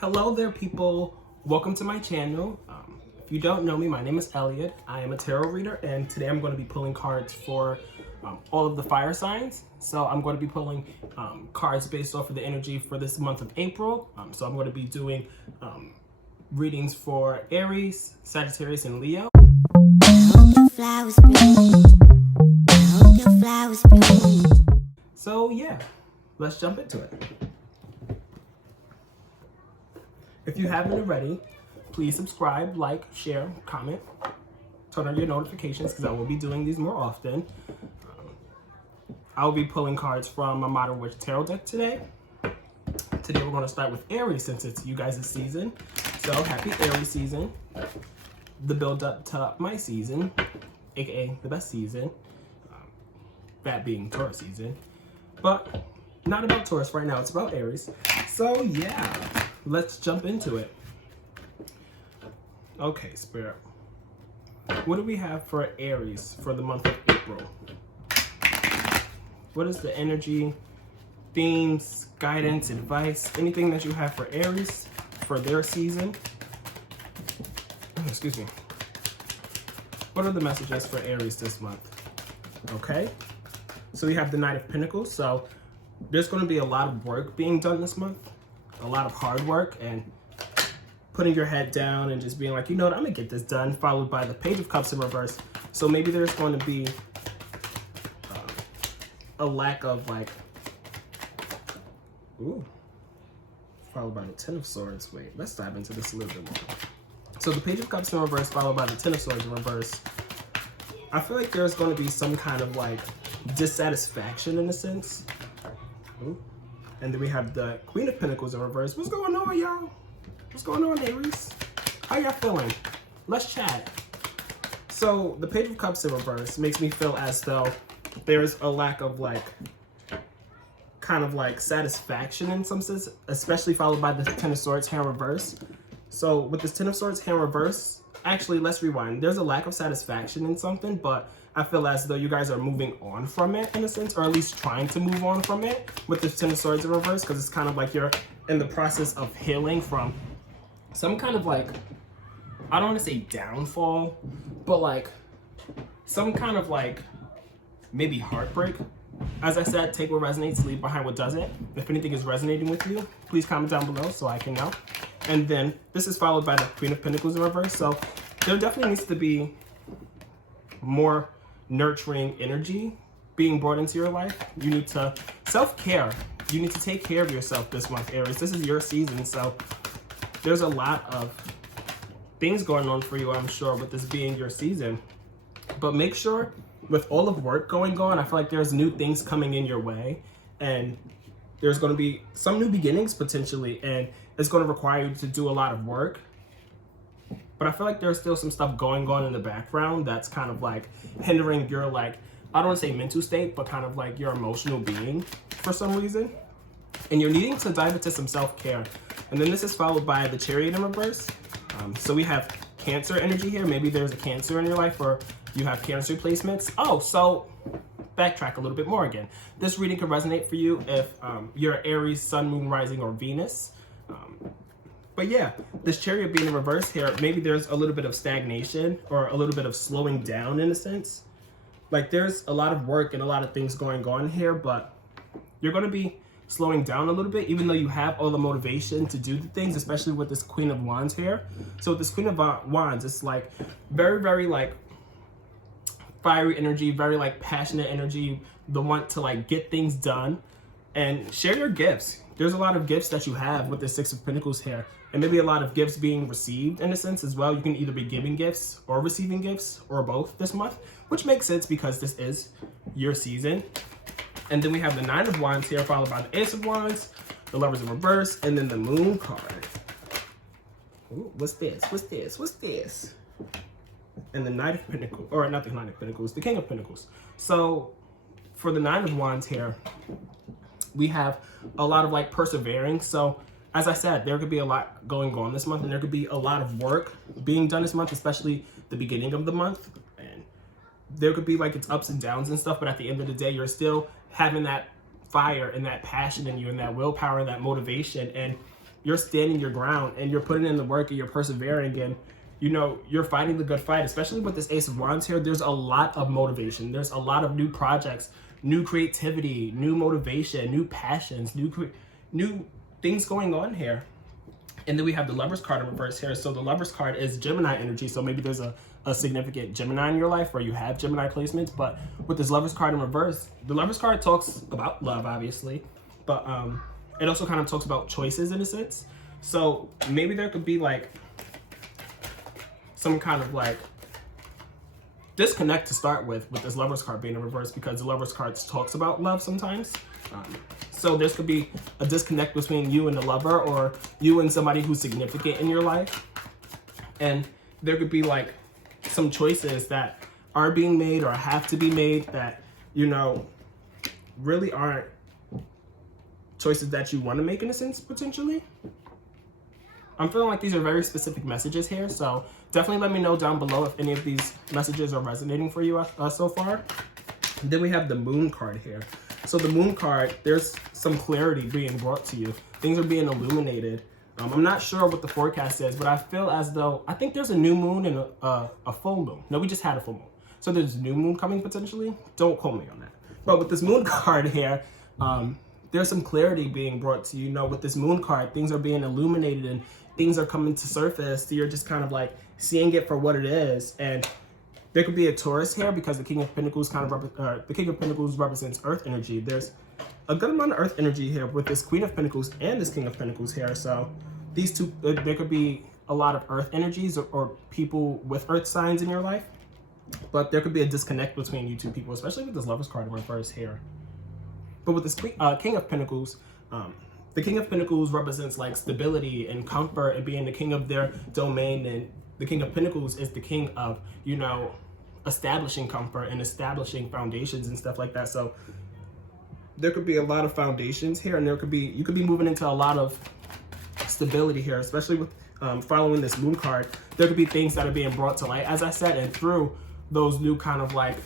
Hello there, people. Welcome to my channel. If you don't know me, my name is Elliot. I am a tarot reader, and today I'm going to be pulling cards for all of the fire signs. So I'm going to be pulling cards based off of the energy for this month of April. So I'm going to be doing readings for Aries, Sagittarius, and Leo. So yeah, let's jump into it. If you haven't already, please subscribe, like, share, comment, turn on your notifications because I will be doing these more often. I'll be pulling cards from my Modern Witch Tarot deck today. Today we're going to start with Aries since it's you guys' season. So happy Aries season. The build up to my season, aka the best season. That being Taurus season. But not about Taurus right now, it's about Aries. So yeah. Let's jump into it. Okay, Spirit. What do we have for Aries for the month of April? What is the energy, themes, guidance, advice, anything that you have for Aries for their season? Excuse me. What are the messages for Aries this month? Okay. So we have the Knight of Pentacles. So there's going to be a lot of work being done this month. A lot of hard work and putting your head down and just being like, you know what, I'm gonna get this done, followed by the Page of Cups in reverse. So maybe there's going to be a lack of like, followed by the Ten of Swords. Wait, let's dive into this a little bit more. So the Page of Cups in reverse, followed by the Ten of Swords in reverse. I feel like there's going to be some kind of like dissatisfaction in a sense. And then we have the Queen of Pentacles in reverse. What's going on, y'all? What's going on, Aries? How y'all feeling? Let's chat. So the Page of Cups in reverse makes me feel as though there's a lack of like, kind of like satisfaction in some sense, especially followed by the Ten of Swords here in reverse. So with this Ten of Swords here in reverse, actually, let's rewind. There's a lack of satisfaction in something, but I feel as though you guys are moving on from it in a sense, or at least trying to move on from it with the Ten of Swords in reverse, because it's kind of like you're in the process of healing from some kind of like, I don't want to say downfall, but like some kind of like maybe heartbreak. As I said, take what resonates, leave behind what doesn't. If anything is resonating with you, please comment down below so I can know. And then this is followed by the Queen of Pentacles in reverse. So there definitely needs to be more nurturing energy being brought into your life. You need to self-care. You need to take care of yourself this month, Aries. This is your season, so there's a lot of things going on for you, I'm sure, with this being your season. But make sure, with all of work going on, I feel like there's new things coming in your way, and there's going to be some new beginnings potentially, and it's going to require you to do a lot of work. But I feel like there's still some stuff going on in the background that's kind of like hindering your like, I don't want to say mental state, but kind of like your emotional being for some reason. And you're needing to dive into some self-care. And then this is followed by the Chariot in reverse. So we have Cancer energy here. Maybe there's a Cancer in your life, or you have Cancer placements. Oh, so backtrack a little bit more again. This reading could resonate for you if you're Aries, Sun, Moon, Rising, or Venus. But yeah, this Chariot being in reverse here, maybe there's a little bit of stagnation or a little bit of slowing down in a sense. Like there's a lot of work and a lot of things going on here, but you're going to be slowing down a little bit, even though you have all the motivation to do the things, especially with this Queen of Wands here. So with this Queen of Wands, it's like very, very like fiery energy, very like passionate energy, the want to like get things done and share your gifts. There's a lot of gifts that you have with the Six of Pentacles here, and maybe a lot of gifts being received in a sense as well. You can either be giving gifts or receiving gifts or both this month, which makes sense because this is your season. And then we have the Nine of Wands here, followed by the Ace of Wands, the Lovers in reverse, and then the Moon card. Ooh, what's this? What's this? What's this? And the Knight of Pentacles, or not the Knight of Pentacles, the King of Pentacles. So for the Nine of Wands here, we have a lot of like persevering. So as I said, there could be a lot going on this month, and there could be a lot of work being done this month, especially the beginning of the month. And there could be like its ups and downs and stuff, but at the end of the day, you're still having that fire and that passion in you and that willpower and that motivation. And you're standing your ground and you're putting in the work and you're persevering and, you know, you're fighting the good fight, especially with this Ace of Wands here. There's a lot of motivation. There's a lot of new projects, new creativity, new motivation, new passions, new things going on here. And then we have the Lovers card in reverse here. So the Lovers card is Gemini energy. So maybe there's a significant Gemini in your life, or you have Gemini placements. But with this Lovers card in reverse, the Lovers card talks about love, obviously. But it also kind of talks about choices in a sense. So maybe there could be like some kind of like disconnect to start with this Lovers card being in reverse, because the Lovers card talks about love sometimes. So there could be a disconnect between you and the lover, or you and somebody who's significant in your life. And there could be like some choices that are being made or have to be made that, you know, really aren't choices that you want to make in a sense, potentially. I'm feeling like these are very specific messages here, so definitely let me know down below if any of these messages are resonating for you so far. And then we have the Moon card here. So the Moon card, there's some clarity being brought to you. Things are being illuminated. I'm not sure what the forecast is, but I feel as though, I think there's a new moon and a full moon. No, we just had a full moon. So there's a new moon coming potentially. Don't quote me on that. But with this Moon card here, there's some clarity being brought to you. You know, with this Moon card, things are being illuminated and things are coming to surface. So you're just kind of like seeing it for what it is. And there could be a Taurus here, because the King of Pentacles the King of Pentacles represents Earth energy. There's a good amount of Earth energy here with this Queen of Pentacles and this King of Pentacles here. So these two, there could be a lot of Earth energies or people with Earth signs in your life. But there could be a disconnect between you two people, especially with this Lovers card in reverse here. But with this King of Pentacles, the King of Pentacles represents like stability and comfort and being the king of their domain. And the King of Pentacles is the king of, you know, establishing comfort and establishing foundations and stuff like that. So there could be a lot of foundations here, and you could be moving into a lot of stability here, especially with following this Moon card. There could be things that are being brought to light, as I said, and through those new kind of like,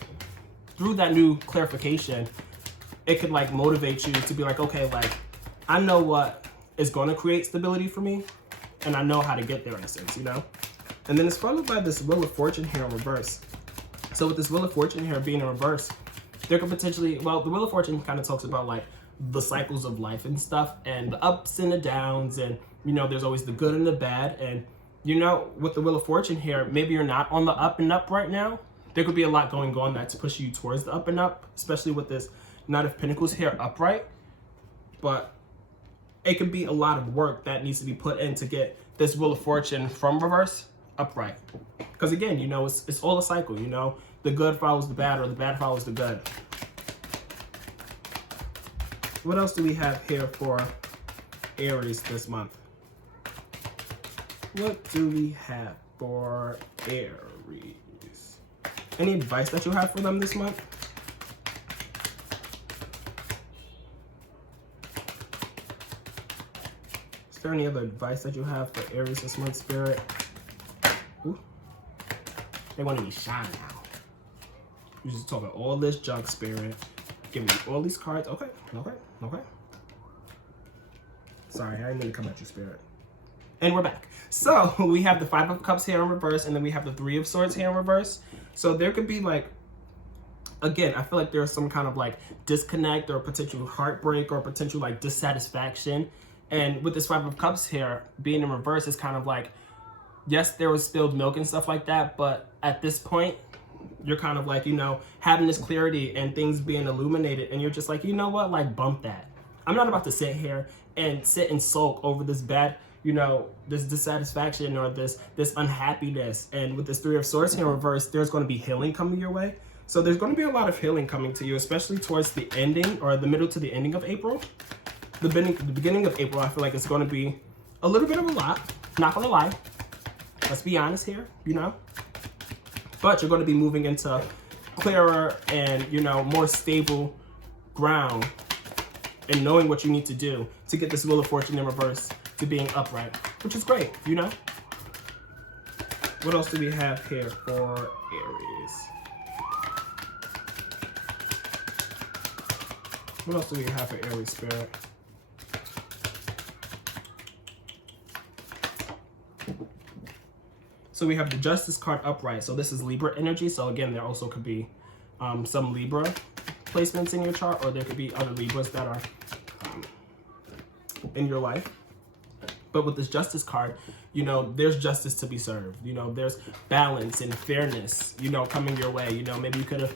through that new clarification, it could like motivate you to be like, okay, like I know what is going to create stability for me, and I know how to get there in a sense, you know? And then it's followed by this Wheel of Fortune here in reverse. So with this Wheel of Fortune here being in reverse, there could potentially, well, the Wheel of Fortune kind of talks about like the cycles of life and stuff, and the ups and the downs, and, you know, there's always the good and the bad. And, you know, with the Wheel of Fortune here, maybe you're not on the up and up right now. There could be a lot going on that's pushing you towards the up and up, especially with this Knight of Pentacles here upright. But it could be a lot of work that needs to be put in to get this Wheel of Fortune from reverse upright. Because again, you know, it's all a cycle, you know. The good follows the bad, or the bad follows the good. What else do we have here for Aries this month? What do we have for Aries? Any advice that you have for them this month? Is there any other advice that you have for Aries this month, Spirit? Ooh. They want to be shy now. You're just talking all this junk, Spirit. Give me all these cards. Okay. Sorry, I didn't mean to come at you, Spirit. And we're back. So we have the Five of Cups here in reverse, and then we have the Three of Swords here in reverse. So there could be like, again, I feel like there's some kind of like disconnect or potential heartbreak or potential like dissatisfaction. And with this Five of Cups here being in reverse, is kind of like, yes, there was spilled milk and stuff like that, but at this point, you're kind of like, you know, having this clarity and things being illuminated, and you're just like, you know what, like bump that. I'm not about to sit here and sit and sulk over this bad, you know, this dissatisfaction or this unhappiness. And with this Three of Swords here in reverse, there's going to be healing coming your way. So there's going to be a lot of healing coming to you, especially towards the ending or the middle to the ending of April. The beginning of April, I feel like it's going to be a little bit of a lot. Not going to lie. Let's be honest here, you know. But you're going to be moving into clearer and, you know, more stable ground, and knowing what you need to do to get this Wheel of Fortune in reverse to being upright, which is great, you know. What else do we have here for Aries? What else do we have for Aries, Spirit? So we have the Justice card upright. So this is Libra energy. So again, there also could be some Libra placements in your chart, or there could be other Libras that are in your life. But with this Justice card, you know, there's justice to be served. You know, there's balance and fairness, you know, coming your way. You know, maybe you could have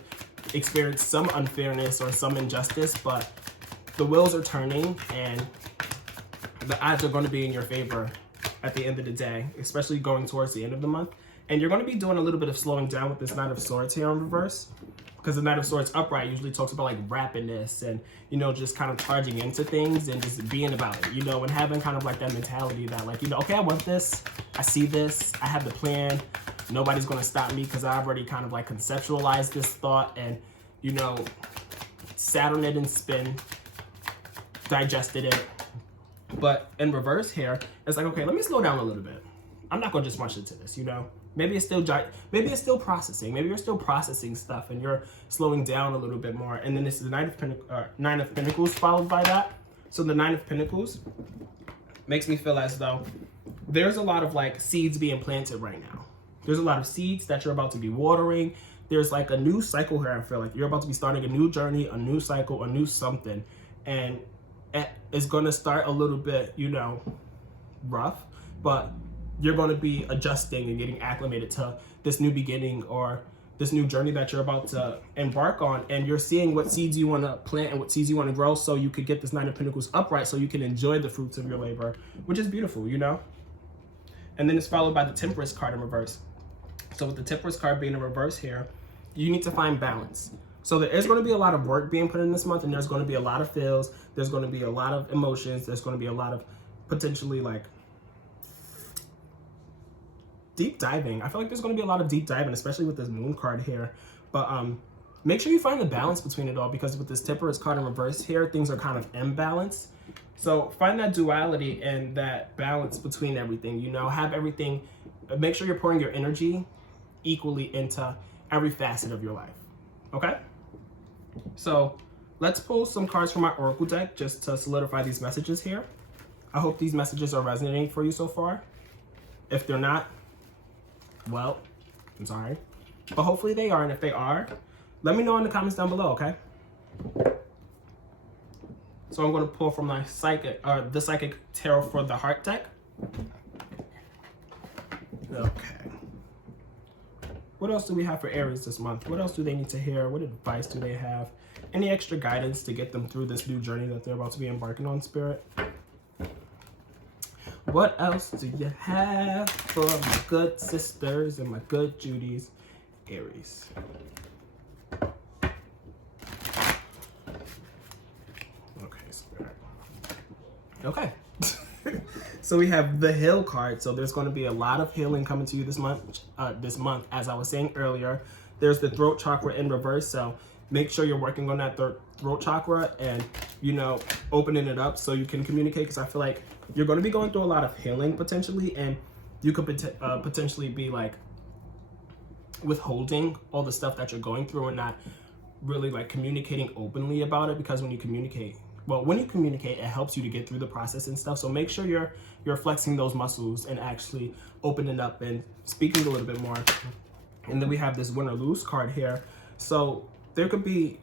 experienced some unfairness or some injustice, but the wheels are turning and the odds are going to be in your favor at the end of the day, especially going towards the end of the month. And you're going to be doing a little bit of slowing down with this Knight of Swords here in reverse, because the Knight of Swords upright usually talks about like rapidness and, you know, just kind of charging into things and just being about it, you know, and having kind of like that mentality that like, you know, okay, I want this, I see this, I have the plan, nobody's going to stop me because I already kind of like conceptualized this thought and, you know, sat on it and spin, digested it. But in reverse here, it's like, okay, let me slow down a little bit. I'm not going to just rush into this, you know. Maybe it's still processing. Maybe you're still processing stuff and you're slowing down a little bit more. And then this is the Nine of Pentacles followed by that. So the Nine of Pentacles makes me feel as though there's a lot of like seeds being planted right now. There's a lot of seeds that you're about to be watering. There's like a new cycle here. I feel like you're about to be starting a new journey, a new cycle, a new something. And it's going to start a little bit, you know, rough, but you're going to be adjusting and getting acclimated to this new beginning or this new journey that you're about to embark on. And you're seeing what seeds you want to plant and what seeds you want to grow so you could get this Nine of Pentacles upright so you can enjoy the fruits of your labor, which is beautiful, you know? And then it's followed by the Temperance card in reverse. So with the Temperance card being in reverse here, you need to find balance. So there is going to be a lot of work being put in this month, and there's going to be a lot of feels. There's going to be a lot of emotions. There's going to be a lot of potentially like deep diving. I feel like there's going to be a lot of deep diving, especially with this Moon card here. But make sure you find the balance between it all, because with this Temperance card in reverse here, things are kind of imbalanced. So find that duality and that balance between everything. You know, have everything. Make sure you're pouring your energy equally into every facet of your life. Okay? So let's pull some cards from my Oracle deck just to solidify these messages here. I hope these messages are resonating for you so far. If they're not, well, I'm sorry. But hopefully they are, and if they are, let me know in the comments down below, okay? So I'm going to pull from my the Psychic Tarot for the Heart deck. Okay. What else do we have for Aries this month? What else do they need to hear? What advice do they have? Any extra guidance to get them through this new journey that they're about to be embarking on, Spirit? What else do you have for my good sisters and my good Judies, Aries? Okay, Spirit. Okay. So we have the Heal card. So there's going to be a lot of healing coming to you this month. As I was saying earlier, there's the throat chakra in reverse. So make sure you're working on that throat chakra and, you know, opening it up so you can communicate. Because I feel like you're going to be going through a lot of healing potentially, and you could potentially be like withholding all the stuff that you're going through and not really like communicating openly about it. Because when you communicate, it helps you to get through the process and stuff. So make sure you're flexing those muscles and actually opening up and speaking a little bit more. And then we have this win or lose card here. So there could be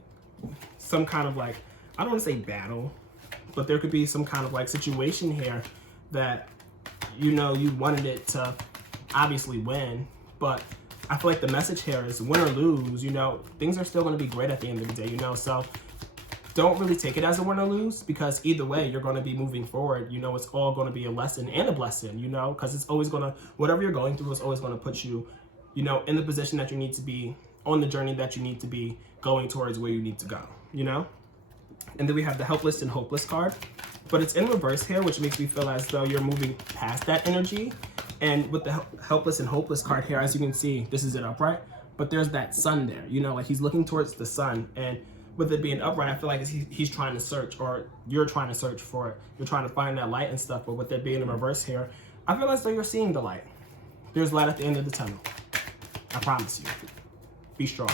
some kind of like, I don't want to say battle, but there could be some kind of like situation here that, you know, you wanted it to obviously win, but I feel like the message here is win or lose, you know, things are still going to be great at the end of the day, you know. So don't really take it as a win or lose, because either way, you're going to be moving forward. You know, it's all going to be a lesson and a blessing, you know, because it's always going to, whatever you're going through is always going to put you, you know, in the position that you need to be, on the journey that you need to be, going towards where you need to go, you know. And then we have the Helpless and Hopeless card, but it's in reverse here, which makes me feel as though you're moving past that energy. And with the Helpless and Hopeless card here, as you can see, this is it upright, but there's that sun there, you know, like he's looking towards the sun. And with it being upright, I feel like he's trying to search, or you're trying to search for it. You're trying to find that light and stuff. But with it being in reverse here, I feel as though you're seeing the light. There's light at the end of the tunnel. I promise you. Be strong.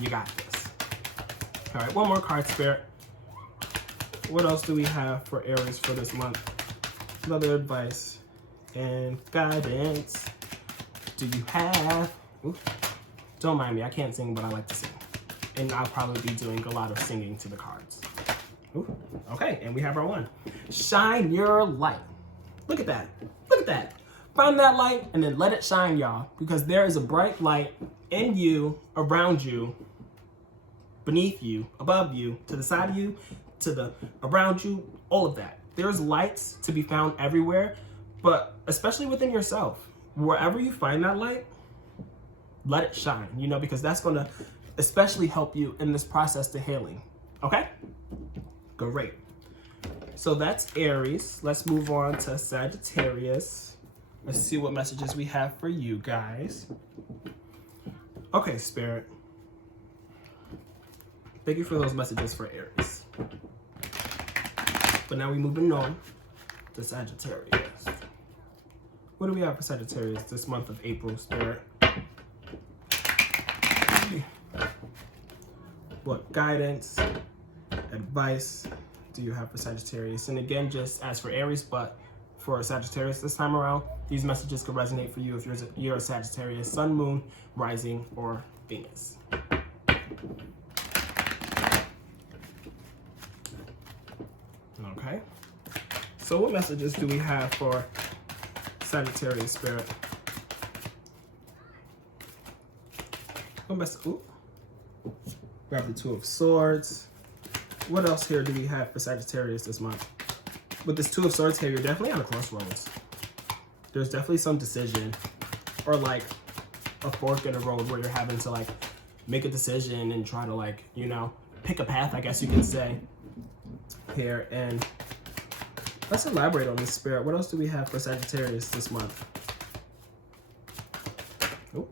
You got this. All right, one more card, Spirit. What else do we have for Aries for this month? Another advice and guidance. do you have? Ooh, don't mind me, I can't sing, but I like to sing. And I'll probably be doing a lot of singing to the cards. Ooh, okay, and we have our one. Shine your light. Look at that. Look at that. Find that light and then let it shine, y'all. Because there is a bright light in you, around you, beneath you, above you, to the side of you, to the around you, all of that. There's lights to be found everywhere, but especially within yourself. Wherever you find that light, let it shine, you know, because that's going to especially help you in this process to healing. Okay? Great. So that's Aries. Let's move on to Sagittarius. Let's see what messages we have for you guys. Okay, Spirit. Thank you for those messages for Aries. But now we're moving on to Sagittarius. What do we have for Sagittarius this month of April, Spirit? What guidance, advice do you have for Sagittarius? And again, just as for Aries, but for Sagittarius this time around, these messages could resonate for you if you're a Sagittarius, Sun, Moon, Rising, or Venus. Okay. So what messages do we have for Sagittarius, Spirit? What message? Ooh. We have the Two of Swords. What else here do we have for Sagittarius this month? With this Two of Swords here, you're definitely at a crossroads. There's definitely some decision or like a fork in the road where you're having to like make a decision and try to like, you know, pick a path, I guess you can say here. And let's elaborate on this, Spirit. What else do we have for Sagittarius this month? Oh,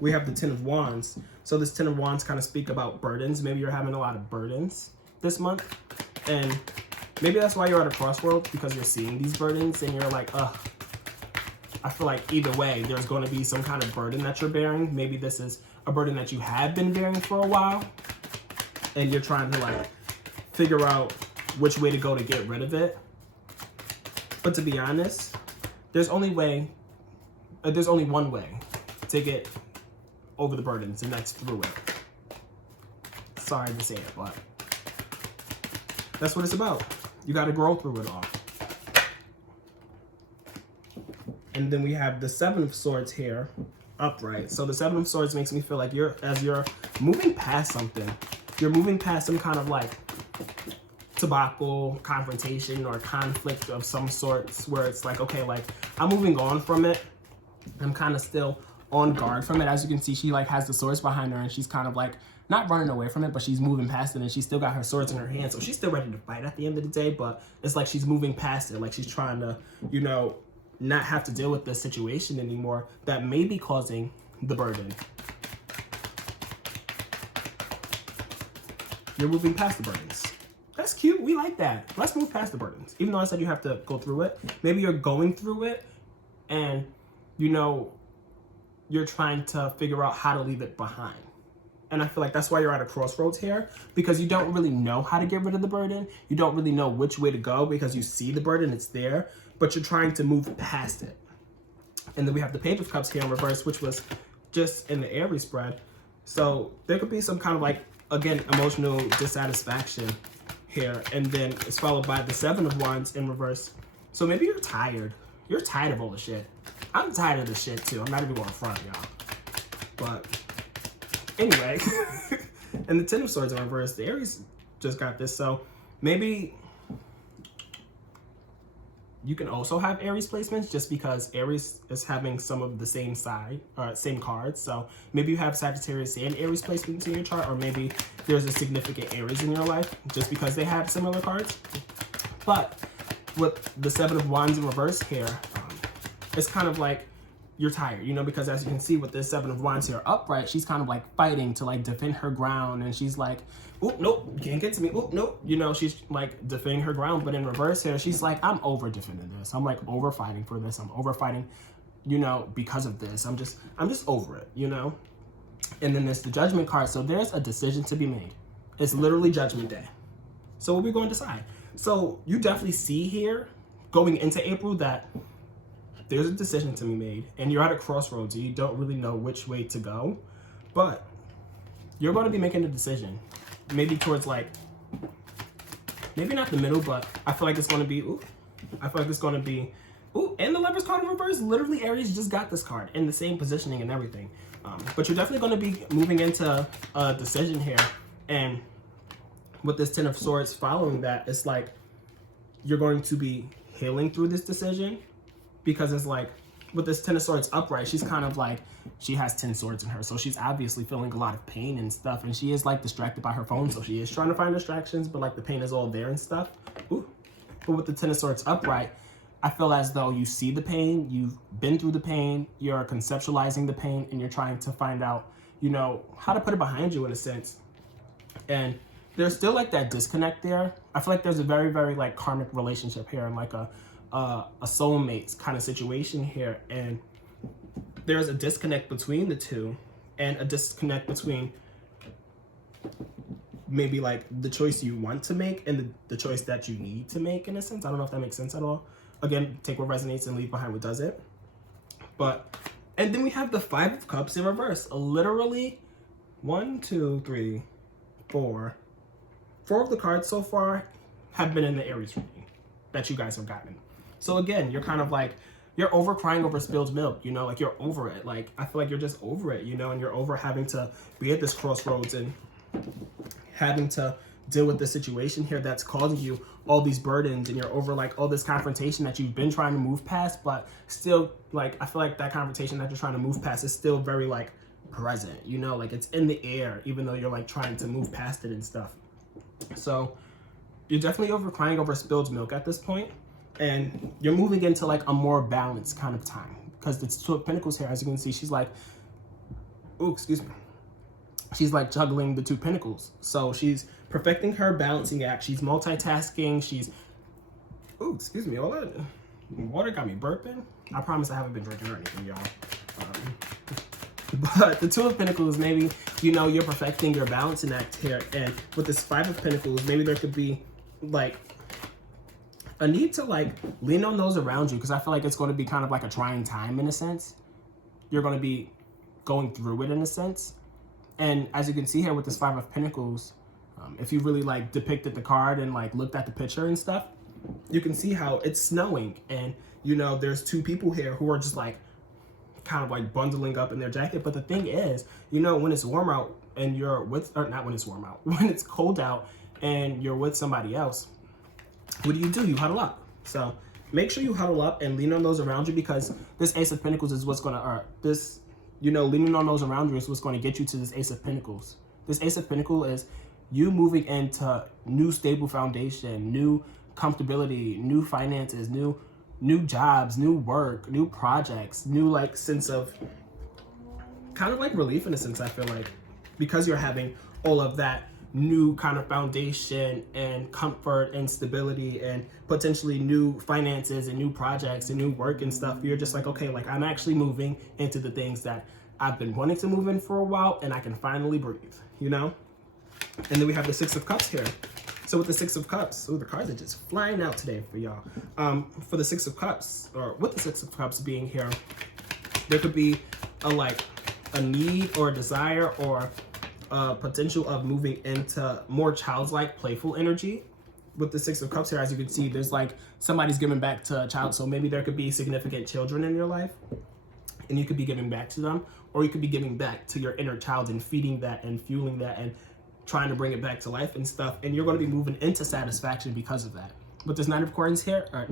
we have the Ten of Wands. So this Ten of Wands kind of speak about burdens. Maybe you're having a lot of burdens this month. And maybe that's why you're at a crossroads, because you're seeing these burdens and you're like, ugh. I feel like either way, there's going to be some kind of burden that you're bearing. Maybe this is a burden that you have been bearing for a while. And you're trying to like figure out which way to go to get rid of it. But to be honest, there's only one way to get over the burdens, and that's through it. Sorry to say it, but that's what it's about. You got to grow through it all. And then we have the Seven of Swords here, upright. So the Seven of Swords makes me feel like as you're moving past something, you're moving past some kind of like debacle, confrontation, or conflict of some sorts where it's like, okay, like I'm moving on from it. I'm kind of still on guard from it. As you can see, she like has the swords behind her and she's kind of like not running away from it, but she's moving past it and she's still got her swords in her hand. So she's still ready to fight at the end of the day, but it's like she's moving past it. Like she's trying to, you know, not have to deal with this situation anymore that may be causing the burden. You're moving past the burdens. That's cute. We like that. Let's move past the burdens. Even though I said you have to go through it, maybe you're going through it and, you know, you're trying to figure out how to leave it behind. And I feel like that's why you're at a crossroads here, because you don't really know how to get rid of the burden. You don't really know which way to go because you see the burden, it's there, but you're trying to move past it. And then we have the Page of Cups here in reverse, which was just in the Aries spread. So there could be some kind of like, again, emotional dissatisfaction here. And then it's followed by the Seven of Wands in reverse. So maybe you're tired. You're tired of all the shit. I'm tired of this shit too. I'm not even going to front, y'all. But anyway, and the Ten of Swords in reverse, the Aries just got this. So maybe you can also have Aries placements just because Aries is having some of the same same cards. So maybe you have Sagittarius and Aries placements in your chart, or maybe there's a significant Aries in your life just because they have similar cards. But with the Seven of Wands in reverse here, it's kind of like you're tired, you know, because as you can see with this Seven of Wands here upright, she's kind of like fighting to like defend her ground, and she's like, oh, nope, you can't get to me, oh, nope, you know, she's like defending her ground. But in reverse here, she's like, I'm over defending this, I'm like over fighting for this, I'm over fighting, you know, because of this, I'm just over it, you know. And then there's the Judgment card. So there's a decision to be made. It's literally Judgment Day. So what are we going to decide? So you definitely see here going into April that there's a decision to be made, and you're at a crossroads and you don't really know which way to go, but you're going to be making a decision. Maybe towards like, maybe not the middle, but I feel like it's going to be, and the Lover's card in reverse. Literally, Aries just got this card in the same positioning and everything. But you're definitely going to be moving into a decision here. And with this Ten of Swords following that, it's like you're going to be healing through this decision, because it's like with this Ten of Swords upright, she's kind of like, she has 10 swords in her. So she's obviously feeling a lot of pain and stuff. And she is like distracted by her phone. So she is trying to find distractions, but like the pain is all there and stuff. Ooh. But with the Ten of Swords upright, I feel as though you see the pain, you've been through the pain, you're conceptualizing the pain, and you're trying to find out, you know, how to put it behind you in a sense. And there's still like that disconnect there. I feel like there's a very, very like karmic relationship here, and like a soulmate kind of situation here. And there's a disconnect between the two, and a disconnect between maybe like the choice you want to make and the choice that you need to make in a sense. I don't know if that makes sense at all. Again, take what resonates and leave behind what doesn't. But, and then we have the Five of Cups in reverse. Literally 1, 2, 3, 4. 4 of the cards so far have been in the Aries reading that you guys have gotten. So again, you're kind of like, you're over crying over spilled milk, you know, like you're over it. Like, I feel like you're just over it, you know, and you're over having to be at this crossroads and having to deal with the situation here that's causing you all these burdens, and you're over like all this confrontation that you've been trying to move past, but still like, I feel like that confrontation that you're trying to move past is still very like present, you know, like it's in the air, even though you're like trying to move past it and stuff. So you're definitely over crying over spilled milk at this point, and you're moving into like a more balanced kind of time, because the Two of Pentacles here, as you can see, she's like, oh, excuse me. She's like juggling the 2 pentacles. So she's perfecting her balancing act. She's multitasking. She's, oh, excuse me, all that water got me burping. I promise I haven't been drinking or anything, y'all. But the Two of Pentacles, maybe, you know, you're perfecting your balancing act here. And with this Five of Pentacles, maybe there could be like a need to like lean on those around you, because I feel like it's going to be kind of like a trying time in a sense. You're going to be going through it in a sense. And as you can see here with this Five of Pentacles, if you really like depicted the card and like looked at the picture and stuff, you can see how it's snowing. And, you know, there's 2 people here who are just like kind of like bundling up in their jacket. But the thing is, you know, when it's warm out and you're with, or not when it's warm out, when it's cold out and you're with somebody else, what do? You huddle up. So make sure you huddle up and lean on those around you, because this Ace of Pentacles is what's going to, you know, leaning on those around you is what's going to get you to this Ace of Pentacles. This Ace of Pentacles is you moving into new stable foundation, new comfortability, new finances, new jobs, new work, new projects, new like sense of kind of like relief in a sense, I feel like, because you're having all of that new kind of foundation and comfort and stability and potentially new finances and new projects and new work and stuff. You're just like, okay, like I'm actually moving into the things that I've been wanting to move in for a while, and I can finally breathe, you know? And then we have the Six of Cups here. So with the Six of Cups, the cards are just flying out today for y'all. For the Six of Cups, or with the Six of Cups being here, there could be a need or a desire or potential of moving into more childlike, playful energy. With the Six of Cups here, as you can see, there's like somebody's giving back to a child. So maybe there could be significant children in your life, and you could be giving back to them, or you could be giving back to your inner child and feeding that and fueling that and trying to bring it back to life and stuff. And you're going to be moving into satisfaction because of that. But this Nine of Coins here, or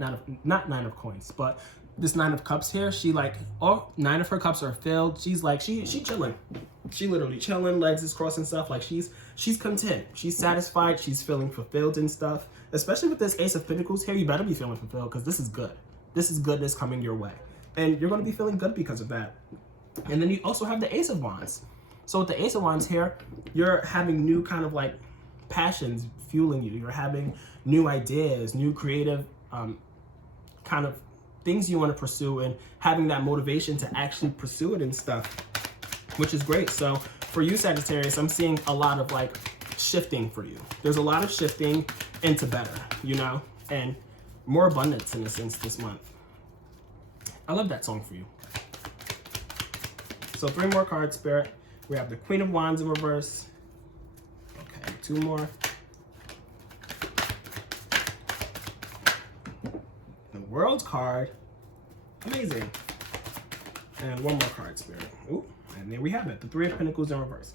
not Nine of Coins, but this Nine of Cups here, she like, all 9 of her cups are filled. She's like, she chilling. She literally chilling, legs is crossed and stuff. Like she's content. She's satisfied. She's feeling fulfilled and stuff. Especially with this Ace of Pentacles here, you better be feeling fulfilled, because this is good. This is goodness coming your way. And you're going to be feeling good because of that. And then you also have the Ace of Wands. So with the Ace of Wands here, you're having new kind of like passions fueling you. You're having new ideas, new creative kind of things you want to pursue, and having that motivation to actually pursue it and stuff, which is great. So for you, Sagittarius, I'm seeing a lot of like shifting for you. There's a lot of shifting into better, you know, and more abundance in a sense this month. I love that song for you. So 3 more cards, Spirit. We have the Queen of Wands in reverse. Okay, 2 more. The World card. Amazing. And 1 more card, Spirit. Ooh, and there we have it. The 3 of Pentacles in reverse.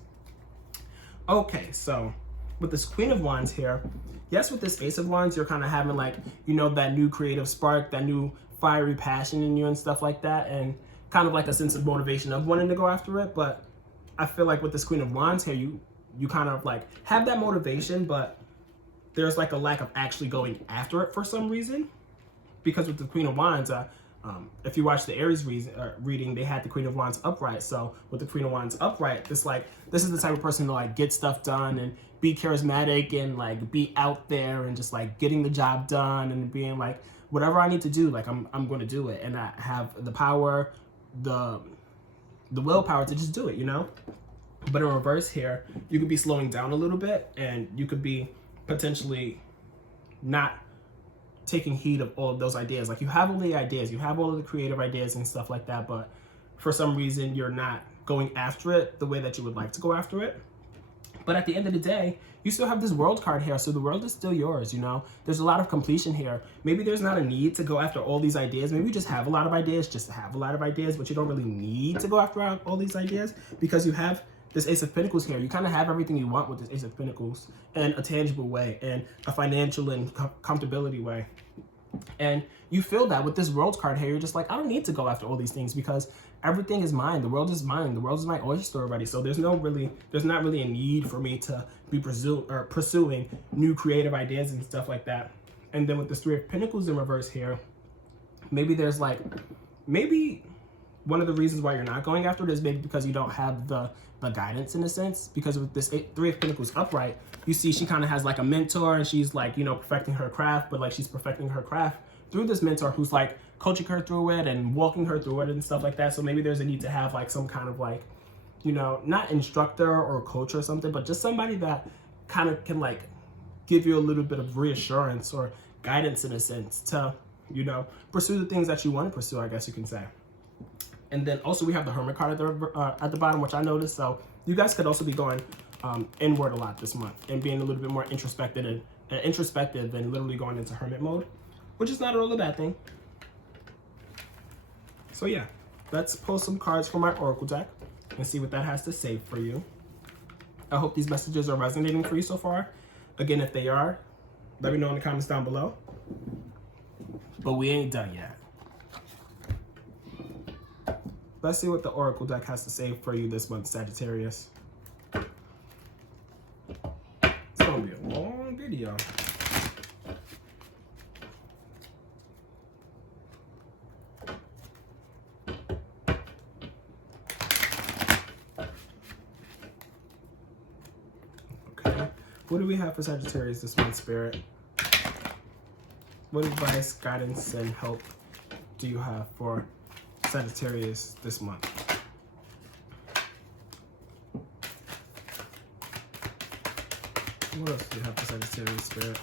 Okay, so with this Queen of Wands here, yes, with this Ace of Wands, you're kind of having like, you know, that new creative spark, that new fiery passion in you and stuff like that, and kind of like a sense of motivation of wanting to go after it. But I feel like with this Queen of Wands here, you kind of like have that motivation, but there's like a lack of actually going after it for some reason. Because with the Queen of Wands, if you watch the Aries reading, they had the Queen of Wands upright. So with the Queen of Wands upright, this is the type of person to like get stuff done and be charismatic and like be out there and just like getting the job done and being like, whatever I need to do, like I'm going to do it. And I have the power, the willpower to just do it, you know? But in reverse here, you could be slowing down a little bit and you could be potentially not taking heed of all of those ideas. Like you have all the ideas, you have all of the creative ideas and stuff like that, but for some reason you're not going after it the way that you would like to go after it. But at the end of the day, you still have this World card here, so the world is still yours, you know? There's a lot of completion here. Maybe there's not a need to go after all these ideas. Maybe you just have a lot of ideas, but you don't really need to go after all these ideas because you have this Ace of Pentacles here. You kind of have everything you want with this Ace of Pentacles in a tangible way and a financial and comfortability way. And you feel that with this World card here, you're just like, I don't need to go after all these things because everything is mine. The world is mine. The world is my oyster already. So there's not really a need for me to be pursuing new creative ideas and stuff like that. And then with this 3 of Pentacles in reverse here, maybe one of the reasons why you're not going after it is maybe because you don't have the guidance in a sense. Because with this 3 of Pentacles upright, you see she kind of has like a mentor and she's like, you know, perfecting her craft, but like she's perfecting her craft through this mentor who's like coaching her through it and walking her through it and stuff like that. So maybe there's a need to have like some kind of like, you know, not instructor or coach or something, but just somebody that kind of can like give you a little bit of reassurance or guidance in a sense to, you know, pursue the things that you want to pursue, I guess you can say. And then also we have the Hermit card at the bottom, which I noticed. So you guys could also be going inward a lot this month and being a little bit more introspective and literally going into hermit mode, which is not at all a bad thing. So yeah, let's pull some cards from my Oracle deck and see what that has to say for you. I hope these messages are resonating for you so far. Again, if they are, let me know in the comments down below. But we ain't done yet. Let's see what the Oracle deck has to say for you this month, Sagittarius. It's gonna be a long video. Okay, what do we have for Sagittarius this month, Spirit? What advice, guidance, and help do you have for Sagittarius this month? What else do you have for Sagittarius, Spirit?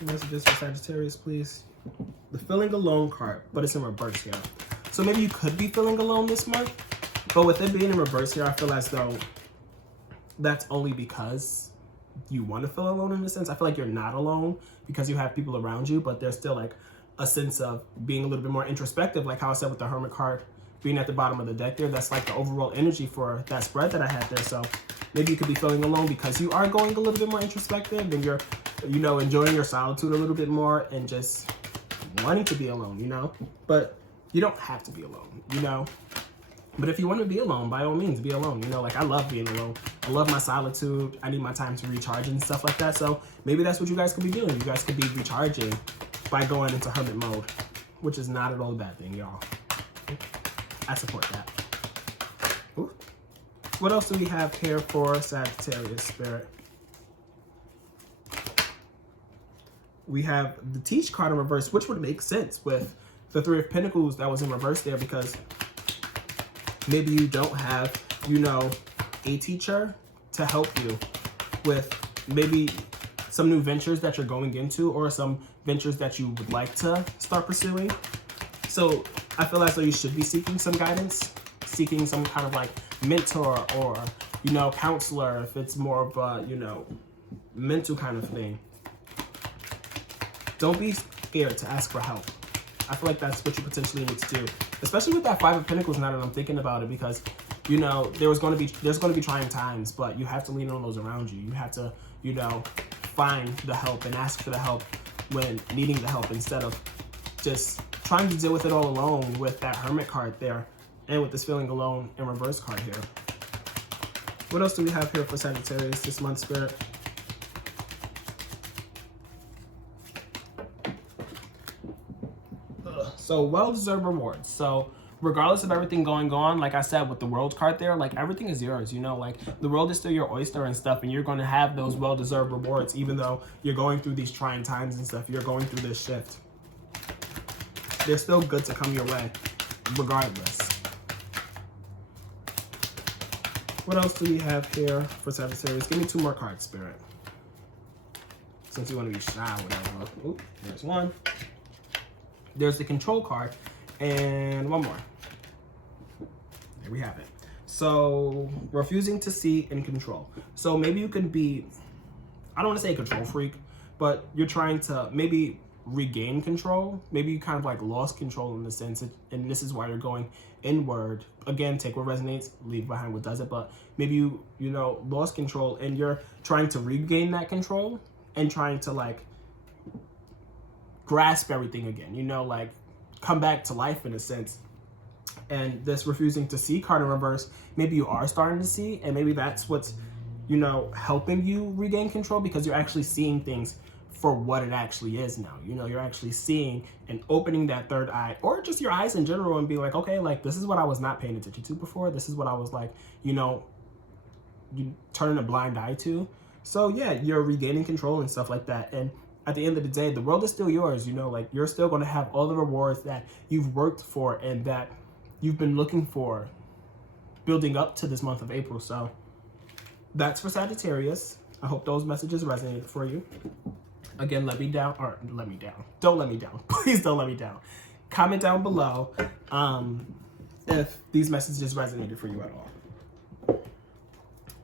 Messages for Sagittarius, please. The feeling alone card, but it's in reverse here. So maybe you could be feeling alone this month, but with it being in reverse here, I feel as though that's only because you want to feel alone in a sense. I feel like you're not alone because you have people around you, but there's still like a sense of being a little bit more introspective, like how I said with the Hermit card being at the bottom of the deck there. That's like the overall energy for that spread that I had there. So maybe you could be feeling alone because you are going a little bit more introspective and you're, you know, enjoying your solitude a little bit more and just wanting to be alone, you know? But you don't have to be alone, you know? But if you want to be alone, by all means, be alone. You know, like I love being alone. I love my solitude. I need my time to recharge and stuff like that. So maybe that's what you guys could be doing. You guys could be recharging by going into hermit mode, which is not at all a bad thing, y'all. I support that. Ooh. What else do we have here for Sagittarius, Spirit? We have the Teach card in reverse, which would make sense with the 3 of Pentacles that was in reverse there, because maybe you don't have, you know, a teacher to help you with maybe some new ventures that you're going into, or some ventures that you would like to start pursuing. So I feel as though you should be seeking some guidance, seeking some kind of like mentor or, you know, counselor, if it's more of a, you know, mental kind of thing. Don't be scared to ask for help. I feel like that's what you potentially need to do, especially with that Five of Pentacles now that I'm thinking about it, because, you know, there's going to be trying times, but you have to lean on those around you. You have to, you know, find the help and ask for the help when needing the help, instead of just trying to deal with it all alone with that Hermit card there and with this feeling alone in reverse card here. What else do we have here for Sagittarius this month, Spirit? So well-deserved rewards. So regardless of everything going on, like I said, with the World card there, like everything is yours, you know, like the world is still your oyster and stuff, and you're going to have those well-deserved rewards, even though you're going through these trying times and stuff, you're going through this shift. They're still good to come your way, regardless. What else do we have here for Sagittarius? Give me 2 more cards, Spirit. Since you want to be shy or whatever. Ooh, there's one. There's the Control card, and one more. There we have it. So, refusing to see and control. So maybe you can be, I don't want to say a control freak, but you're trying to maybe regain control. Maybe you kind of like lost control in the sense, and this is why you're going inward. Again, take what resonates, leave behind what doesn't. But maybe you know, lost control, and you're trying to regain that control and trying to like grasp everything again, you know, like come back to life in a sense. And this refusing to see card in reverse, maybe you are starting to see, and maybe that's what's, you know, helping you regain control, because you're actually seeing things for what it actually is now. You know, you're actually seeing and opening that third eye, or just your eyes in general, and be like, okay, like this is what I was not paying attention to before. This is what I was like, you know, you turning a blind eye to. So yeah, you're regaining control and stuff like that. And at the end of the day, the world is still yours, you know, like you're still going to have all the rewards that you've worked for and that you've been looking for building up to this month of April. So that's for Sagittarius. I hope those messages resonated for you. Again, let me down. Don't let me down. Please don't let me down. Comment down below if these messages resonated for you at all.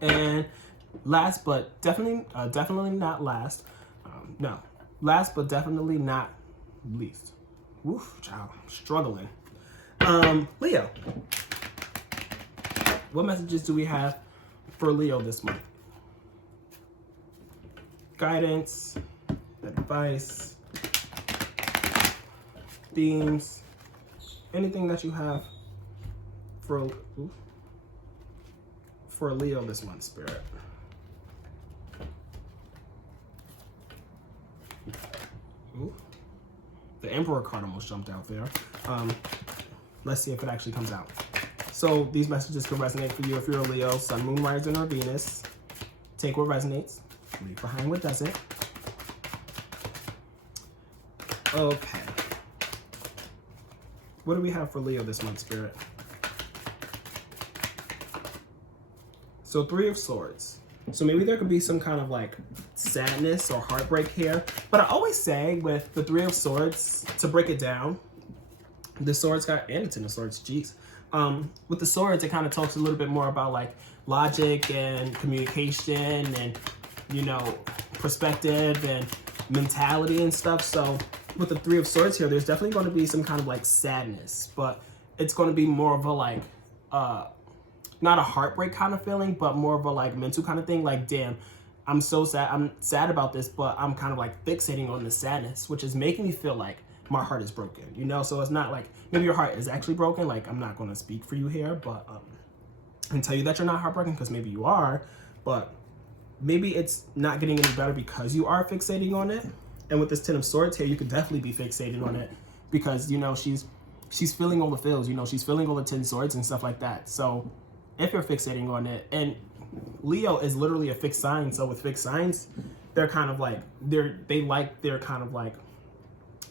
And last but definitely not last, last but definitely not least. Woof, child, I'm struggling. Leo. What messages do we have for Leo this month? Guidance, advice, themes, anything that you have for Leo this month, Spirit. Ooh. The Emperor card almost jumped out there. Let's see if it actually comes out. So these messages can resonate for you if you're a Leo, Sun, Moon, Rising, or Venus. Take what resonates, leave behind what doesn't. Okay. What do we have for Leo this month, Spirit? So 3 of Swords. So maybe there could be some kind of like sadness or heartbreak here. But I always say with the 3 of Swords, to break it down, the Swords card and the 10 of Swords, jeez. With the Swords, it kind of talks a little bit more about like logic and communication and, you know, perspective and mentality and stuff. So with the 3 of Swords here, there's definitely going to be some kind of like sadness, but it's going to be more of a like, not a heartbreak kind of feeling, but more of a like mental kind of thing. Like, damn, I'm so sad. I'm sad about this, but I'm kind of like fixating on the sadness, which is making me feel like my heart is broken, you know? So it's not like, maybe your heart is actually broken. Like, I'm not going to speak for you here, but I can tell you that you're not heartbroken because maybe you are, but maybe it's not getting any better because you are fixating on it. And with this 10 of Swords here, you could definitely be fixated on it because, you know, she's feeling all the feels, you know, she's feeling all the 10 swords and stuff like that. So if you're fixating on it, and Leo is literally a fixed sign. So with fixed signs, they're kind of like, they like their kind of like,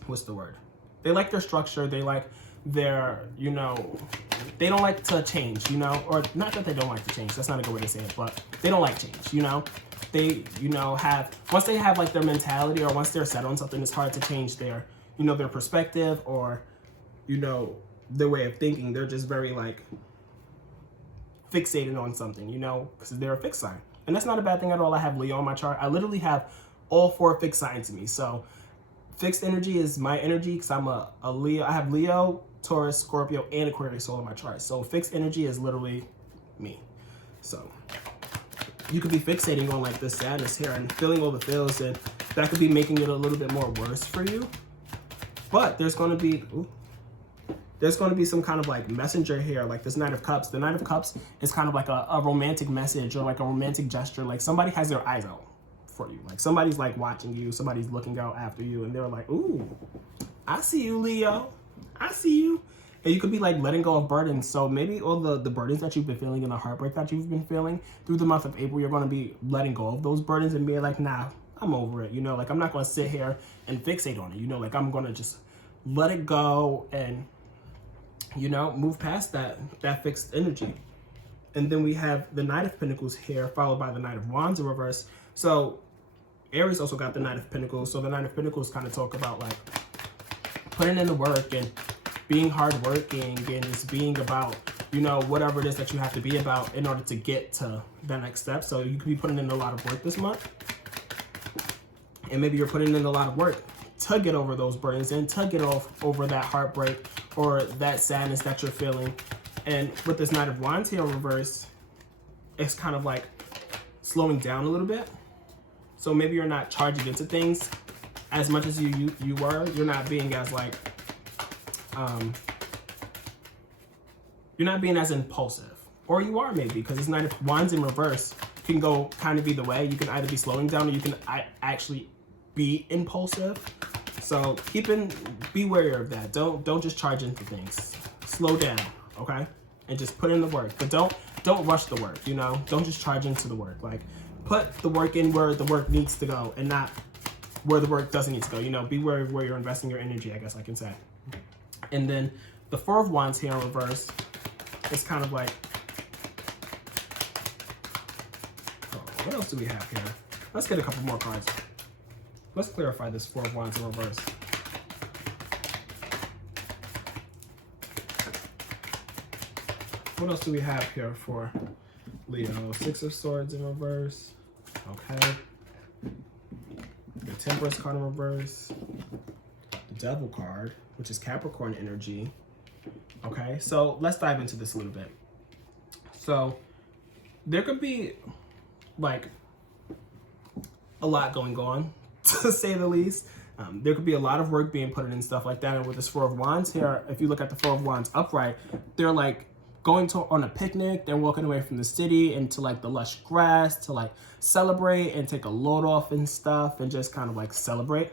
what's the word? They like their structure. They like their, you know, they don't like to change, you know, or not that they don't like to change. That's not a good way to say it, but they don't like change, you know. they, you know, once they have like their mentality, or once they're set on something, it's hard to change their, you know, their perspective, or, you know, their way of thinking. They're just very like fixated on something, you know, because they're a fixed sign. And that's not a bad thing at all. I have Leo on my chart. I literally have all 4 fixed signs in me. So fixed energy is my energy, because I'm a Leo. I have Leo, Taurus, Scorpio, and Aquarius all in my chart. So fixed energy is literally me. So you could be fixating on like this sadness here and feeling all the feels, and that could be making it a little bit more worse for you. But there's going to be some kind of like messenger here, like this Knight of Cups. The Knight of Cups is kind of like a romantic message, or like a romantic gesture. Like somebody has their eyes out for you. Like somebody's like watching you, somebody's looking out after you, and they're like, ooh, I see you, Leo. I see you. And you could be like letting go of burdens. So maybe all the burdens that you've been feeling and the heartbreak that you've been feeling through the month of April, you're going to be letting go of those burdens and being like, nah, I'm over it. You know, like I'm not going to sit here and fixate on it. You know, like I'm going to just let it go and, you know, move past that fixed energy. And then we have the Knight of Pentacles here, followed by the Knight of Wands in reverse. So Aries also got the Knight of Pentacles. So the Knight of Pentacles kind of talk about like putting in the work and being hardworking, and just being about, you know, whatever it is that you have to be about in order to get to the next step. So you could be putting in a lot of work this month. And maybe you're putting in a lot of work to get over those burdens and to get over that heartbreak or that sadness that you're feeling. And with this Knight of Wands here in reverse, it's kind of like slowing down a little bit. So maybe you're not charging into things as much as you were. You're not being as like, you're not being as impulsive. Or you are maybe, because this Knight of Wands in reverse can go kind of either way. You can either be slowing down, or you can actually be impulsive. So be wary of that. Don't just charge into things. Slow down, okay? And just put in the work. But don't rush the work, you know? Don't just charge into the work. Like, put the work in where the work needs to go and not where the work doesn't need to go. You know, be wary of where you're investing your energy, I guess I can say. And then the Four of Wands here in reverse is kind of like, what else do we have here? Let's get a couple more cards. Let's clarify this Four of Wands in reverse. What else do we have here for Leo? Six of Swords in reverse. Okay. The Temperance card in reverse. The Devil card, which is Capricorn energy. Okay, so let's dive into this a little bit. So there could be like a lot going on, to say the least. There could be a lot of work being put in and stuff like that. And with this Four of Wands here, if you look at the Four of Wands upright, they're like going on a picnic. They're walking away from the city into like the lush grass to like celebrate and take a load off and stuff and just kind of like celebrate.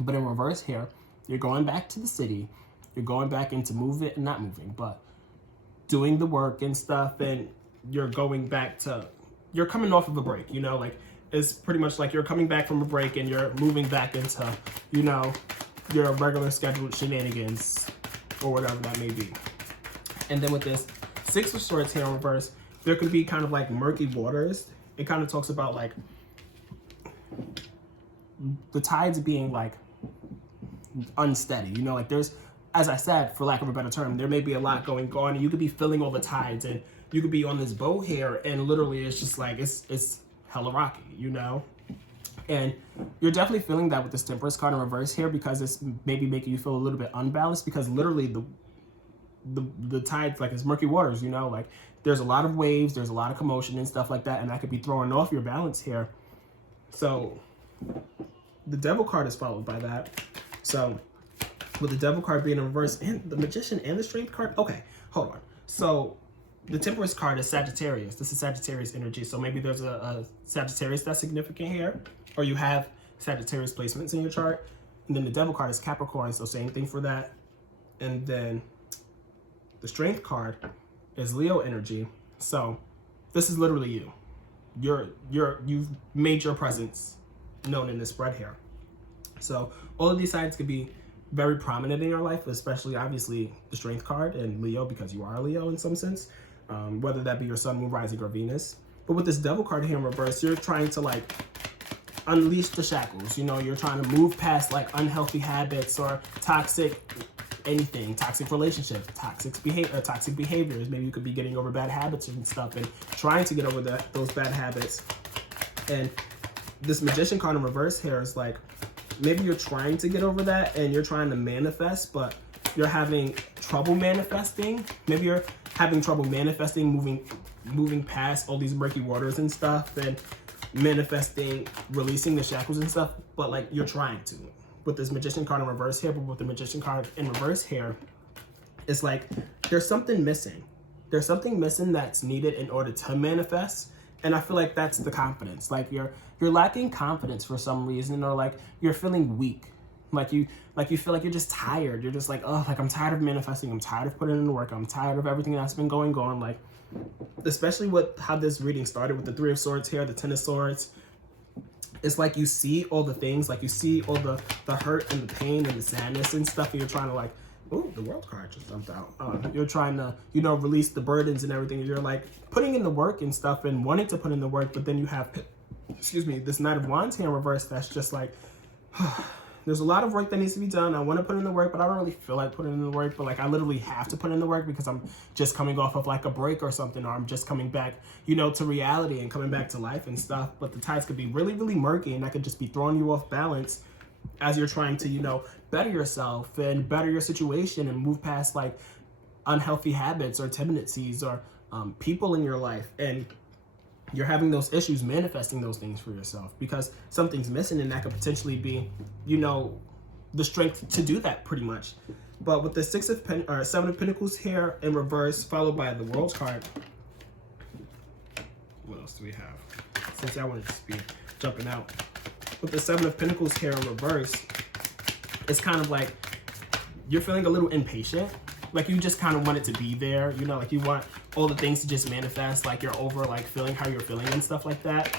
But in reverse here, you're going back to the city. You're going back into not moving, but doing the work and stuff. And you're going back to, you're coming off of a break, you know, like it's pretty much like you're coming back from a break and you're moving back into, you know, your regular scheduled shenanigans or whatever that may be. And then with this Six of Swords here in reverse, there could be kind of like murky waters. It kind of talks about like the tides being like unsteady, you know, like there's, as I said, for lack of a better term, there may be a lot going on and you could be feeling all the tides and you could be on this boat here and literally it's just like, it's hella rocky, you know? And you're definitely feeling that with this Temperance card in reverse here, because it's maybe making you feel a little bit unbalanced, because literally the tides, like it's murky waters, you know, like there's a lot of waves, there's a lot of commotion and stuff like that, and that could be throwing off your balance here. So the Devil card is followed by that. So with the Devil card being in reverse and the Magician and the Strength card, okay, hold on. So the Temperance card is Sagittarius. This is Sagittarius energy. So maybe there's a Sagittarius that's significant here, or you have Sagittarius placements in your chart. And then the Devil card is Capricorn, so same thing for that. And then the Strength card is Leo energy. So this is literally you. You've made your presence known in this spread here. So all of these sides could be very prominent in your life, especially obviously the Strength card and Leo, because you are a Leo in some sense, whether that be your Sun, Moon, Rising, or Venus. But with this Devil card here in reverse, you're trying to like unleash the shackles. You know, you're trying to move past like unhealthy habits or toxic anything, toxic relationships, toxic behaviors. Maybe you could be getting over bad habits and stuff and trying to get over those bad habits. And this Magician card in reverse here is like, maybe you're trying to get over that and you're trying to manifest, but you're having trouble manifesting. Maybe you're having trouble manifesting, moving past all these murky waters and stuff, and manifesting, releasing the shackles and stuff, but like you're trying to. With this Magician card in reverse here, but with the Magician card in reverse here, it's like there's something missing. There's something missing that's needed in order to manifest. And I feel like that's the confidence. Like you're lacking confidence for some reason, or like you're feeling weak. Like you feel like you're just tired. You're just like, oh, like I'm tired of manifesting. I'm tired of putting in the work. I'm tired of everything that's been going on. Like, especially with how this reading started with the Three of Swords here, the Ten of Swords. It's like you see all the things, like you see all the hurt and the pain and the sadness and stuff, and you're trying to like, ooh, the World card just jumped out. You're trying to, you know, release the burdens and everything. You're like putting in the work and stuff and wanting to put in the work, but then you have, excuse me, this Knight of Wands here in reverse that's just like, there's a lot of work that needs to be done. I want to put in the work, but I don't really feel like putting in the work. But like I literally have to put in the work because I'm just coming off of like a break or something, or I'm just coming back, you know, to reality and coming back to life and stuff. But the tides could be really, really murky, and that could just be throwing you off balance as you're trying to, you know, better yourself and better your situation and move past like unhealthy habits or tendencies or people in your life. And you're having those issues manifesting those things for yourself because something's missing, and that could potentially be, you know, the strength to do that pretty much. But with the Seven of Pentacles here in reverse, followed by the World card, what else do we have? Since I wanted to be jumping out. With the Seven of Pentacles here in reverse, it's kind of like you're feeling a little impatient. Like you just kind of want it to be there, you know, like you want all the things to just manifest, like you're over like feeling how you're feeling and stuff like that.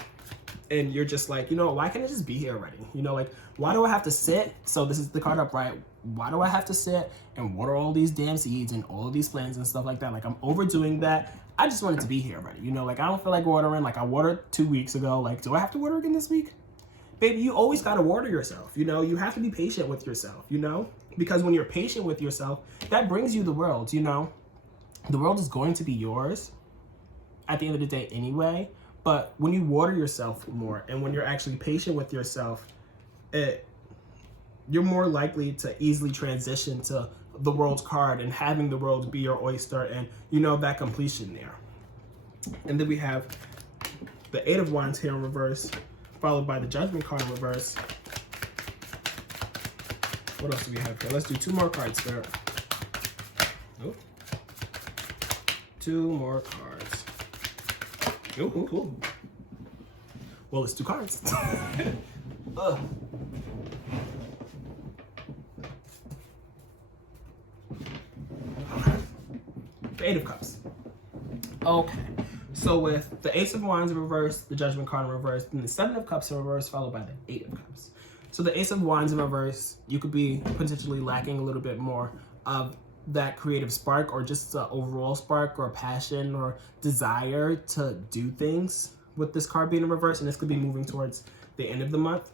And you're just like, you know, why can't it just be here already? You know, like, why do I have to sit? So this is the card upright. Why do I have to sit and water all these damn seeds and all these plants and stuff like that? Like I'm overdoing that. I just want it to be here already. You know, like I don't feel like watering. Like I watered 2 weeks ago. Like, do I have to water again this week? Baby, you always got to water yourself. You know, you have to be patient with yourself, you know, because when you're patient with yourself, that brings you the world, you know. The world is going to be yours at the end of the day anyway. But when you water yourself more and when you're actually patient with yourself, you're more likely to easily transition to the World's card and having the world be your oyster and, you know, that completion there. And then we have the Eight of Wands here in reverse, followed by the Judgment card in reverse. What else do we have here? Let's do 2 more cards there. Nope. 2 more cards. Ooh, ooh. Well, it's 2 cards. Ugh. Okay. The Eight of Cups. Okay. So with the Ace of Wands in reverse, the Judgment card in reverse, and the Seven of Cups in reverse, followed by the Eight of Cups. So the Ace of Wands in reverse, you could be potentially lacking a little bit more of that creative spark, or just an overall spark or passion or desire to do things with this card being in reverse. And this could be moving towards the end of the month.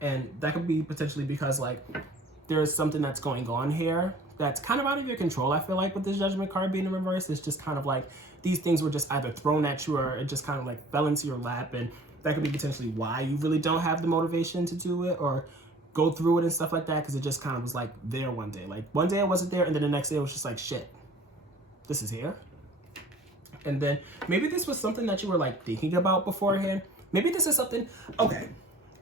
And that could be potentially because like there's something that's going on here that's kind of out of your control. I feel like with this Judgment card being in reverse, it's just kind of like these things were just either thrown at you or it just kind of like fell into your lap. And that could be potentially why you really don't have the motivation to do it or go through it and stuff like that, because it just kind of was like there one day. Like one day it wasn't there, and then the next day it was just like, shit, this is here. And then maybe this was something that you were like thinking about beforehand. Maybe this is something, okay,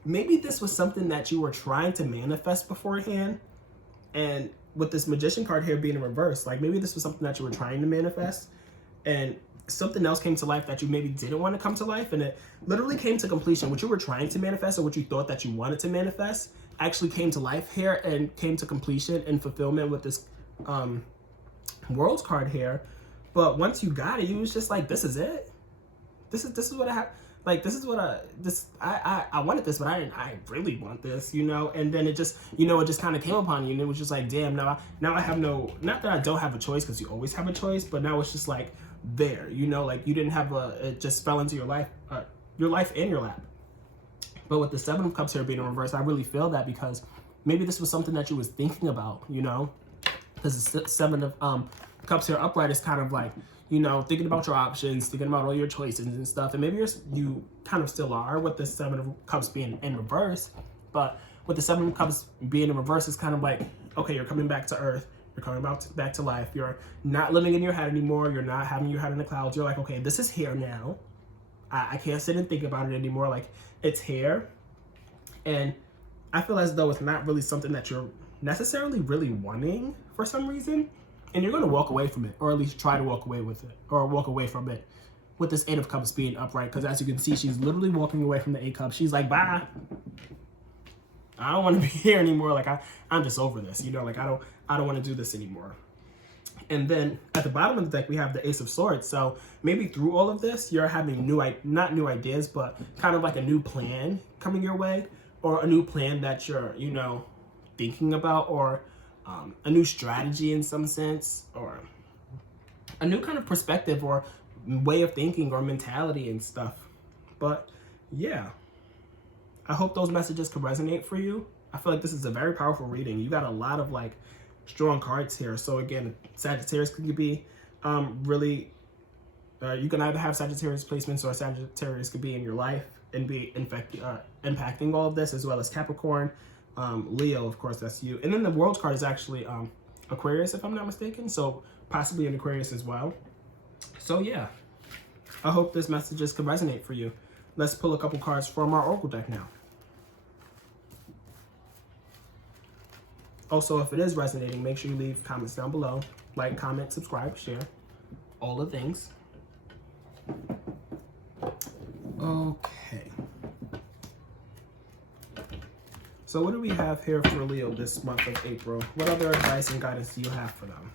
maybe this was something that you were trying to manifest beforehand. And with this Magician card here being in reverse, like maybe this was something that you were trying to manifest, and something else came to life that you maybe didn't want to come to life, and it literally came to completion. What you were trying to manifest or what you thought that you wanted to manifest actually came to life here and came to completion and fulfillment with this World's card here. But once you got it, you was just like, this is it. This is what I have. Like, this is what I wanted this, but I really want this, you know? And then it just, you know, it just kind of came upon you, and it was just like, damn, now I have no, not that I don't have a choice, because you always have a choice, but now it's just like, there, you know, like you didn't have it just fell into your life in your lap. But with the Seven of Cups here being in reverse, I really feel that because maybe this was something that you was thinking about, you know, because the Seven of Cups here upright is kind of like, you know, thinking about your options, thinking about all your choices and stuff. And maybe you kind of still are with the Seven of Cups being in reverse. But with the Seven of Cups being in reverse, it's kind of like, okay, you're coming back to earth. You're coming back to life. You're not living in your head anymore. You're not having your head in the clouds. You're like, okay, this is here now. I can't sit and think about it anymore. Like, it's here. And I feel as though it's not really something that you're necessarily really wanting for some reason. And you're going to walk away from it, or at least try to walk away with it, or walk away from it with this Eight of Cups being upright. Because as you can see, she's literally walking away from the Eight of Cups. She's like, bye. I don't want to be here anymore. Like, I'm just over this, you know, like I don't want to do this anymore. And then at the bottom of the deck, we have the Ace of Swords. So maybe through all of this, you're having not new ideas, but kind of like a new plan coming your way, or a new plan that you're, you know, thinking about, or a new strategy in some sense, or a new kind of perspective or way of thinking or mentality and stuff. But yeah, I hope those messages can resonate for you. I feel like this is a very powerful reading. You got a lot of like strong cards here. So again, Sagittarius could be really, you can either have Sagittarius placements, or Sagittarius could be in your life and be impacting all of this, as well as Capricorn, Leo, of course, that's you. And then the World card is actually Aquarius, if I'm not mistaken. So possibly an Aquarius as well. So yeah, I hope this messages can resonate for you. Let's pull a couple cards from our Oracle deck now. Also, if it is resonating, make sure you leave comments down below. Like, comment, subscribe, share, all the things. Okay. So what do we have here for Leo this month of April? What other advice and guidance do you have for them?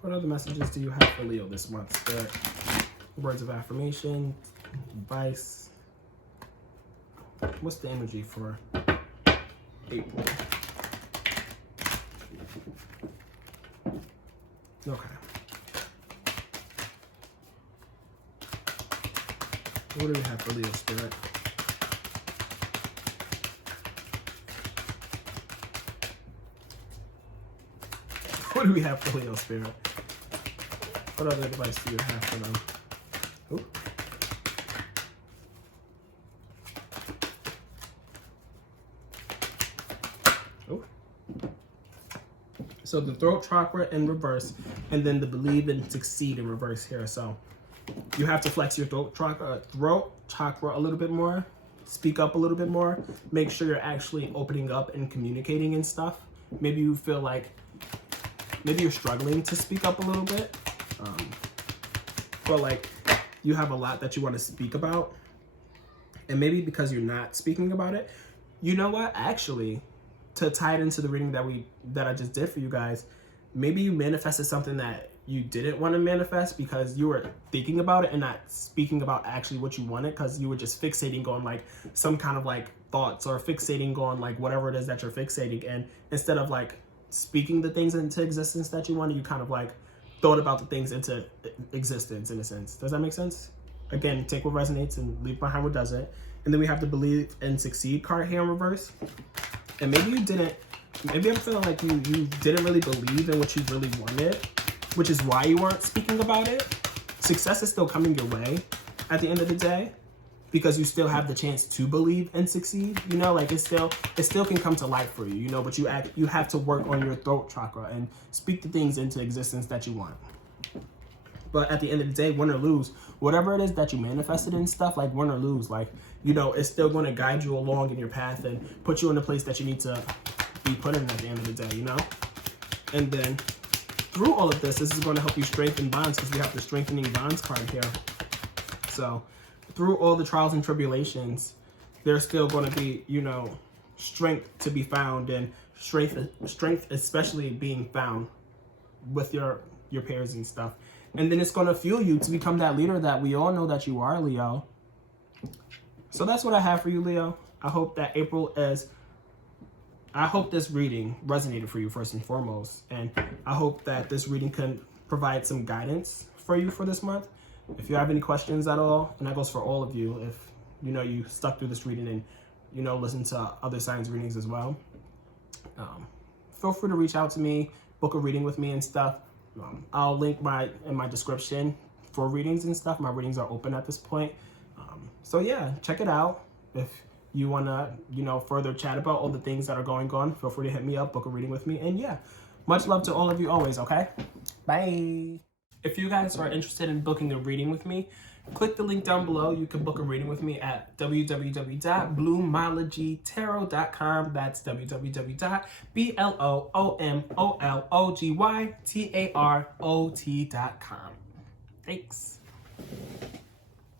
What other messages do you have for Leo this month? The words of affirmation, advice. What's the energy for April? Okay. What do we have for Leo Spirit? What do we have for Leo Spirit? What other advice do you have for them? Ooh. Ooh. So the throat chakra in reverse, and then the believe and succeed in reverse here. So you have to flex your throat chakra a little bit more, speak up a little bit more, make sure you're actually opening up and communicating and stuff. Maybe you feel like maybe you're struggling to speak up a little bit, but like you have a lot that you want to speak about, and maybe because you're not speaking about it, you know what, actually, to tie it into the reading that I just did for you guys, maybe you manifested something that you didn't want to manifest because you were thinking about it and not speaking about actually what you wanted, because you were just fixating on like some kind of like thoughts, or fixating on like whatever it is that you're fixating, and instead of like speaking the things into existence that you wanted, you kind of like thought about the things into existence in a sense. Does that make sense? Again, take what resonates and leave behind what doesn't. And then we have the believe and succeed card here in reverse. And maybe you didn't, maybe I'm feeling like you didn't really believe in what you really wanted, which is why you weren't speaking about it. Success is still coming your way at the end of the day, because you still have the chance to believe and succeed, you know, like it still can come to life for you, you know, but you have to work on your throat chakra and speak the things into existence that you want. But at the end of the day, win or lose, whatever it is that you manifested and stuff, like win or lose, like, you know, it's still going to guide you along in your path and put you in the place that you need to be put in at the end of the day, you know? And then through all of this is going to help you strengthen bonds, because we have the strengthening bonds card here. So through all the trials and tribulations, there's still going to be, you know, strength to be found, and strength especially being found with your peers and stuff. And then it's going to fuel you to become that leader that we all know that you are, Leo. So that's what I have for you, Leo. I hope that April is I hope this reading resonated for you first and foremost, and I hope that this reading can provide some guidance for you for this month. If you have any questions at all, and that goes for all of you, if you know you stuck through this reading and you know listen to other signs readings as well, feel free to reach out to me, book a reading with me and stuff. I'll link in my description for readings and stuff. My readings are open at this point. So yeah, check it out. If you want to, you know, further chat about all the things that are going on, feel free to hit me up, book a reading with me. And yeah, much love to all of you always, okay? Bye. If you guys are interested in booking a reading with me, click the link down below. You can book a reading with me at www.bloomologytarot.com. That's www.bloomologytarot.com. Thanks.